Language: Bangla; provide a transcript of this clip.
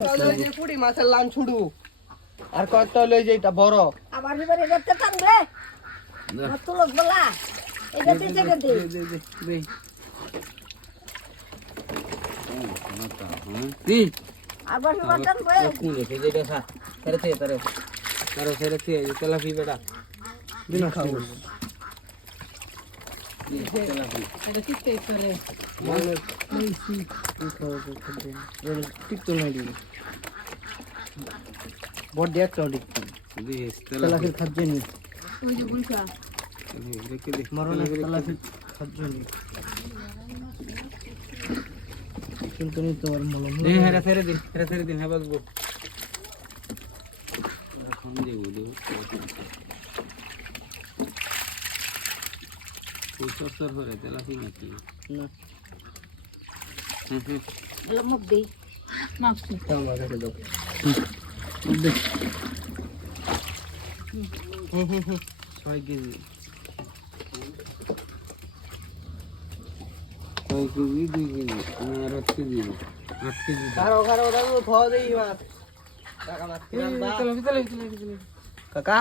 পুরি মাছের লান ছুড়ু আর কয়টা লই যেটা বড় আবার বিবারে দেখতে টানবে না তুলক বলা এটা দিতে দে দি আবার বিবার টানবে খুলে ফে যেটা খা ফেরতে তারে তারে ফেরতে তেলাপি বেটা বিনা খাও তেলাপি এটা কিতে করে মানে লইছি খাও ঠিক তো নাই দিই বড় দেখ তো ঠিক দি তেলাফি তেলাপি খাচ্ছে নি ওই যে বুঝা রেখে দে মরণে তেলাফি খাচ্ছে নি কিন্তু নি তোর মলম দে হেরা ফেরে দিন হ্যাঁ বাজবো এখন দেবো দেবো সর করে তেলাপি নাকি না লমক দে মাছটি তাও আমার কাছে দাও দে 6 কেজি কয় কেজি 2 কেজি আমি আর 8 কেজি কারো কারো দাও খাওয়া দেই মাছ টাকা মাছ কিনা তেলাপি কাকা